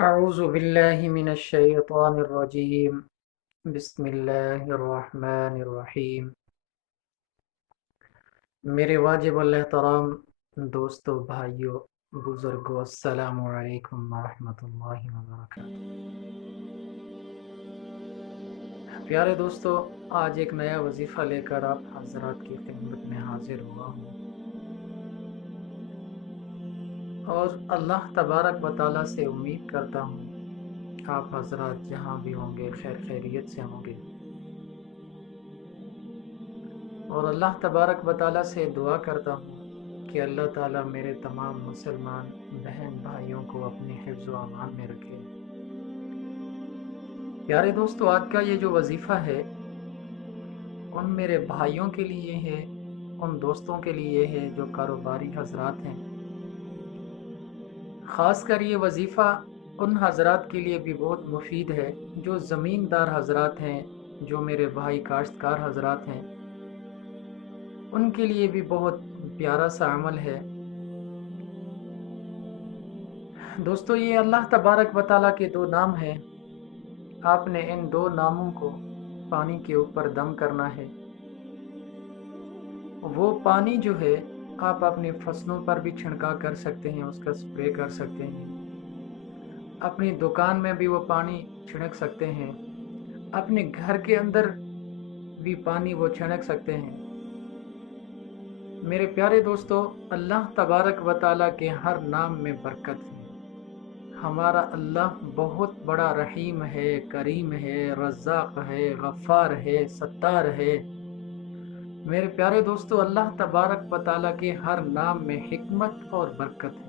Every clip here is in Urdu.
أعوذ بالله من الشيطان الرجيم. بسم الله الرحمن الرحیم. میرے واجب الاحترام دوستو، بھائیو، بزرگو، السلام علیکم ورحمۃ اللہ وبرکاتہ. پیارے دوستو، آج ایک نیا وظیفہ لے کر آپ حضرات کی خدمت میں حاضر ہوا ہوں، اور اللہ تبارک و تعالیٰ سے امید کرتا ہوں آپ حضرات جہاں بھی ہوں گے خیر خیریت سے ہوں گے، اور اللہ تبارک و تعالیٰ سے دعا کرتا ہوں کہ اللہ تعالیٰ میرے تمام مسلمان بہن بھائیوں کو اپنے حفظ و امان میں رکھے. پیارے دوستو، آج کا یہ جو وظیفہ ہے ان میرے بھائیوں کے لیے ہے، ان دوستوں کے لیے ہے جو کاروباری حضرات ہیں. خاص کر یہ وظیفہ ان حضرات کے لیے بھی بہت مفید ہے جو زمیندار حضرات ہیں، جو میرے بھائی کاشتکار حضرات ہیں، ان کے لیے بھی بہت پیارا سا عمل ہے. دوستو، یہ اللہ تبارک و تعالیٰ کے دو نام ہیں. آپ نے ان دو ناموں کو پانی کے اوپر دم کرنا ہے. وہ پانی جو ہے آپ اپنی فصلوں پر بھی چھڑکا کر سکتے ہیں، اس کا سپرے کر سکتے ہیں. اپنی دکان میں بھی وہ پانی چھڑک سکتے ہیں. اپنے گھر کے اندر بھی پانی وہ چھڑک سکتے ہیں. میرے پیارے دوستو، اللہ تبارک و تعالیٰ کے ہر نام میں برکت ہے. ہمارا اللہ بہت بڑا رحیم ہے، کریم ہے، رزاق ہے، غفار ہے، ستار ہے. میرے پیارے دوستو، اللہ تبارک و تعالیٰ کے ہر نام میں حکمت اور برکت ہے.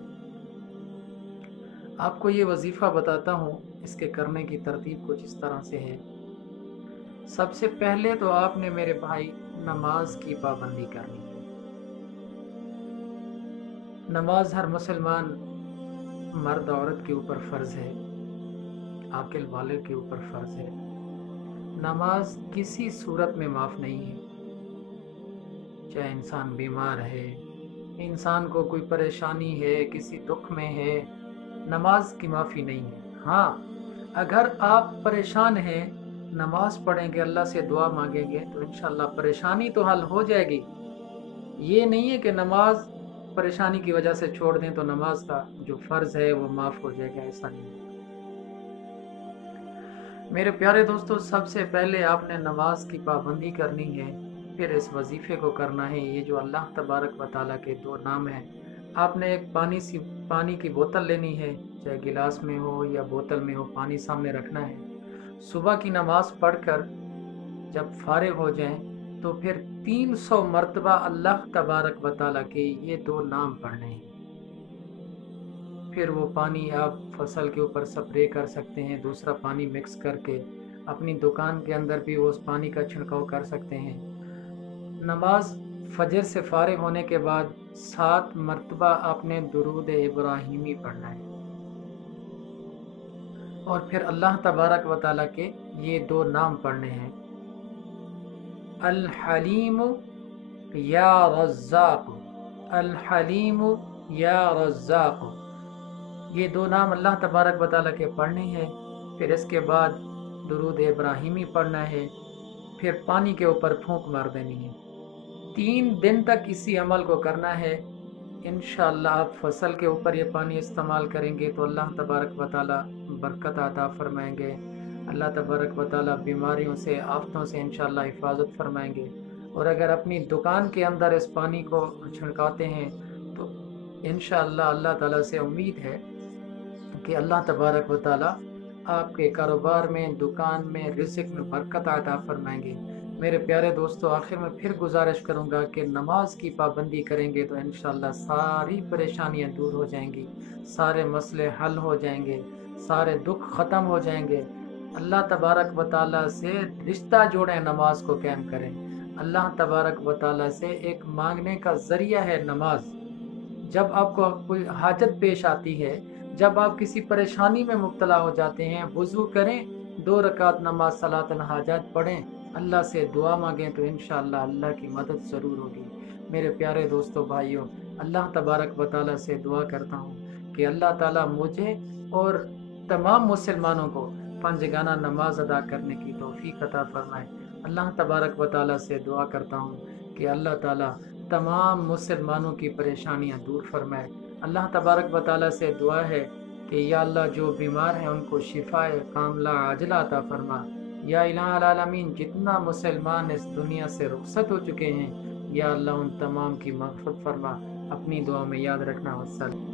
آپ کو یہ وظیفہ بتاتا ہوں، اس کے کرنے کی ترتیب کچھ اس طرح سے ہے. سب سے پہلے تو آپ نے میرے بھائی نماز کی پابندی کرنی ہے. نماز ہر مسلمان مرد عورت کے اوپر فرض ہے، عاقل والے کے اوپر فرض ہے. نماز کسی صورت میں معاف نہیں ہے. چاہے انسان بیمار ہے، انسان کو کوئی پریشانی ہے، کسی دکھ میں ہے، نماز کی معافی نہیں ہے. ہاں، اگر آپ پریشان ہیں، نماز پڑھیں گے، اللہ سے دعا مانگیں گے تو انشاءاللہ پریشانی تو حل ہو جائے گی. یہ نہیں ہے کہ نماز پریشانی کی وجہ سے چھوڑ دیں تو نماز کا جو فرض ہے وہ معاف ہو جائے گا، ایسا نہیں ہے. میرے پیارے دوستو، سب سے پہلے آپ نے نماز کی پابندی کرنی ہے، پھر اس وظیفے کو کرنا ہے. یہ جو اللہ تبارک و تعالیٰ کے دو نام ہیں، آپ نے ایک پانی کی بوتل لینی ہے، چاہے گلاس میں ہو یا بوتل میں ہو، پانی سامنے رکھنا ہے. صبح کی نماز پڑھ کر جب فارغ ہو جائیں تو پھر 300 مرتبہ اللہ تبارک و تعالیٰ کے یہ دو نام پڑھنے ہیں. پھر وہ پانی آپ فصل کے اوپر سپرے کر سکتے ہیں، دوسرا پانی مکس کر کے اپنی دکان کے اندر بھی اس پانی کا چھڑکاؤ کر سکتے ہیں. نماز فجر سے فارغ ہونے کے بعد 7 مرتبہ آپ نے درود ابراہیمی پڑھنا ہے، اور پھر اللہ تبارک و تعالیٰ کے یہ دو نام پڑھنے ہیں: الحلیم یا رزاق، الحلیم یا رزاق. یہ دو نام اللہ تبارک و تعالیٰ کے پڑھنے ہیں. پھر اس کے بعد درود ابراہیمی پڑھنا ہے، پھر پانی کے اوپر پھونک مار دینی ہے. 3 دن تک اسی عمل کو کرنا ہے. انشاءاللہ آپ فصل کے اوپر یہ پانی استعمال کریں گے تو اللہ تبارک و تعالیٰ برکت عطا فرمائیں گے. اللہ تبارک و تعالیٰ بیماریوں سے، آفتوں سے انشاءاللہ حفاظت فرمائیں گے. اور اگر اپنی دکان کے اندر اس پانی کو چھڑکاتے ہیں تو انشاءاللہ اللہ تعالیٰ سے امید ہے کہ اللہ تبارک و تعالیٰ آپ کے کاروبار میں، دکان میں، رزق میں برکت عطا فرمائیں گے. میرے پیارے دوستو، آخر میں پھر گزارش کروں گا کہ نماز کی پابندی کریں گے تو انشاءاللہ ساری پریشانیاں دور ہو جائیں گی، سارے مسئلے حل ہو جائیں گے، سارے دکھ ختم ہو جائیں گے. اللہ تبارک و تعالیٰ سے رشتہ جوڑیں، نماز کو قائم کریں. اللہ تبارک و تعالیٰ سے ایک مانگنے کا ذریعہ ہے نماز. جب آپ کو کوئی حاجت پیش آتی ہے، جب آپ کسی پریشانی میں مبتلا ہو جاتے ہیں، وضو کریں، 2 رکعت نماز صلاۃ الحاجات پڑھیں، اللہ سے دعا مانگیں تو انشاءاللہ اللہ کی مدد ضرور ہوگی. میرے پیارے دوستو، بھائیوں، اللہ تبارک و تعالیٰ سے دعا کرتا ہوں کہ اللہ تعالیٰ مجھے اور تمام مسلمانوں کو پنجگانہ نماز ادا کرنے کی توفیق عطا فرمائے۔ اللہ تبارک و تعالیٰ سے دعا کرتا ہوں کہ اللہ تعالیٰ تمام مسلمانوں کی پریشانیاں دور فرمائے۔ اللہ تبارک و تعالیٰ سے دعا ہے کہ یا اللہ جو بیمار ہیں ان کو شفاء کاملہ عاجلہ عطا فرما۔ یا الہ العالمین جتنا مسلمان اس دنیا سے رخصت ہو چکے ہیں یا اللہ ان تمام کی مغفرت فرما۔ اپنی دعا میں یاد رکھنا۔ والسلام۔